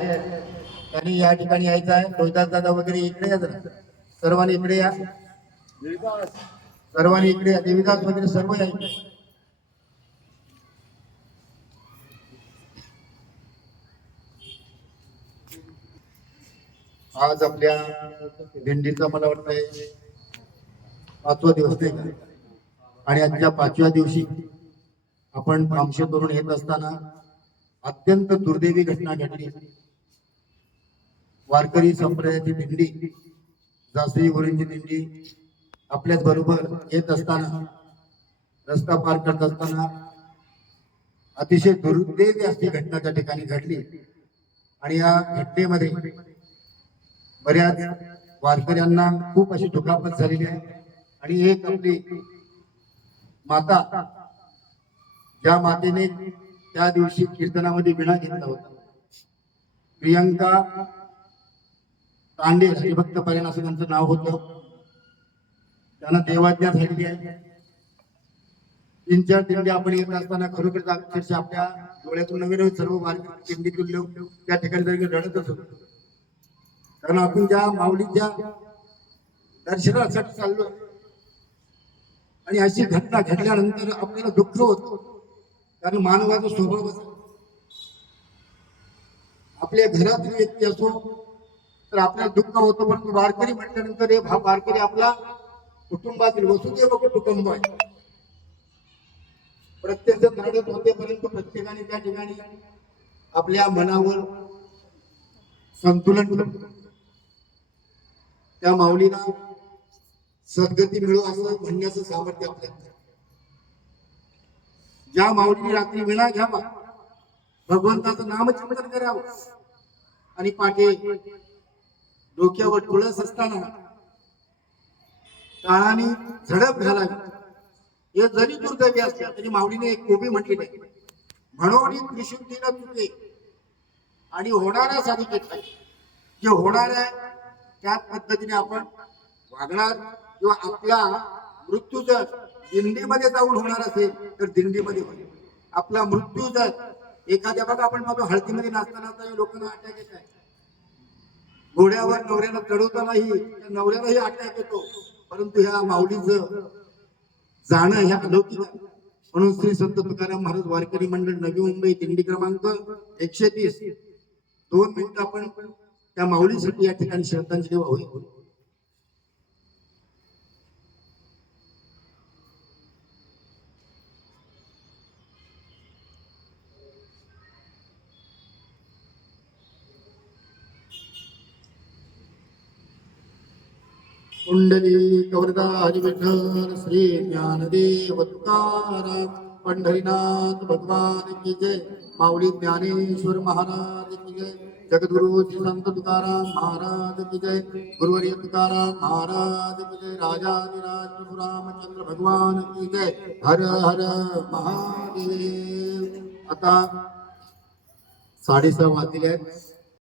त्यांनी या ठिकाणी यायचं आहे. रोहिदास दादा वगैरे इकडे या जरा, सर्वांनी इकडे या, सर्वांनी इकडे या. देवीदास वगैरे सर्व या इकडे. आज आपल्या दिंडीचा मला वाटतंय 5वा दिवस नाही का, आणि आजच्या 5व्या दिवशी आपण कामशेत करून येत असताना अत्यंत दुर्दैवी घटना घडली. वारकरी संप्रदायाची दिंडी, जासई गुरूंची दिंडी आपल्याच बरोबर येत असताना, रस्ता पार करत असताना अतिशय दुर्दैवी अशी घटना त्या ठिकाणी घडली. आणि या घटनेमध्ये बऱ्याच वारकऱ्यांना खूप अशी दुखापत झालेली आहे. आणि एक आपली माता, ज्या मातेने त्या दिवशी कीर्तनामध्ये विणा घेतला होता, प्रियंका तांडे हरिभक्त पर्यंत असं त्यांचं नाव होतं. त्यांना देवाज्ञा झालेली आहे. 3-4 दिंडी आपण येत असताना खरोखर अक्षरशः आपल्या डोळ्यातून नवीन सर्व वारकरी दिंडीतून लोक त्या ठिकाणी रडतच होते. कारण आपण ज्या माऊलीच्या दर्शनासाठी चाललो आणि अशी घटना घडल्यानंतर आपल्याला दुःख होतं. कारण मानवाचा स्वभाव आपल्या घरातील व्यक्ती असो तर आपल्याला दुःख होतं, परंतु वारकरी म्हटल्यानंतर हा वारकरी आपला कुटुंबातील वसुदेव कुटुंब आहे. प्रत्येक जण रडत होते, परंतु प्रत्येकाने त्या ठिकाणी आपल्या मनावर संतुलन ठेवलं. त्या माऊलीला सद्गती मिळो असं म्हणण्याचं सामर्थ्य आपल्याला. ज्या माऊलीने रात्री विणा घ्यावा, भगवंताचं नामचिंतन करावं आणि पाठी डोक्यावर तुळस असताना काळाने झडप घालावी, हे जरी दुर्दैवी असल्या तरी माऊलीने एक कोबी म्हटली नाही. म्हणून त्रिशुद्धीला तुझे आणि होणाऱ्या साधिके ठाई. जे होणार आहे त्याच पद्धतीने आपण वागणार. किंवा आपला मृत्यू जर दिंडीमध्ये जाऊन होणार असेल तर दिंडीमध्ये होईल. आपला मृत्यू जर एखाद्या, बघा आपण बघतो हळदीमध्ये नाचताना लोकांना अटॅक येत आहे, घोड्यावर नवऱ्याला चढवतानाही नवऱ्यालाही अटॅक येतो, परंतु ह्या माऊलीचं जाणं ह्या अलौकिक आहे. म्हणून श्री संत तुकाराम महाराज वारकरी मंडळ नवी मुंबई दिंडी क्रमांक 130 2 मिनिटं आपण त्या माऊलीसाठी या ठिकाणी श्रद्धांजली वाहूया. कुंडली कवरदा हरी विठ्ठल श्री ज्ञानदेव तुकाराम पंढरीनाथ भगवान की जय. माऊली ज्ञानेश्वर महाराज की जय. जगद्गुरु श्री संत तुकाराम महाराज की जय. गुरुवर्य तुकाराम महाराज की जय. राजाधिराज प्रभु रामचंद्र भगवान की जय. हर हर महादेव. आता 6:30 वाजले आहेत.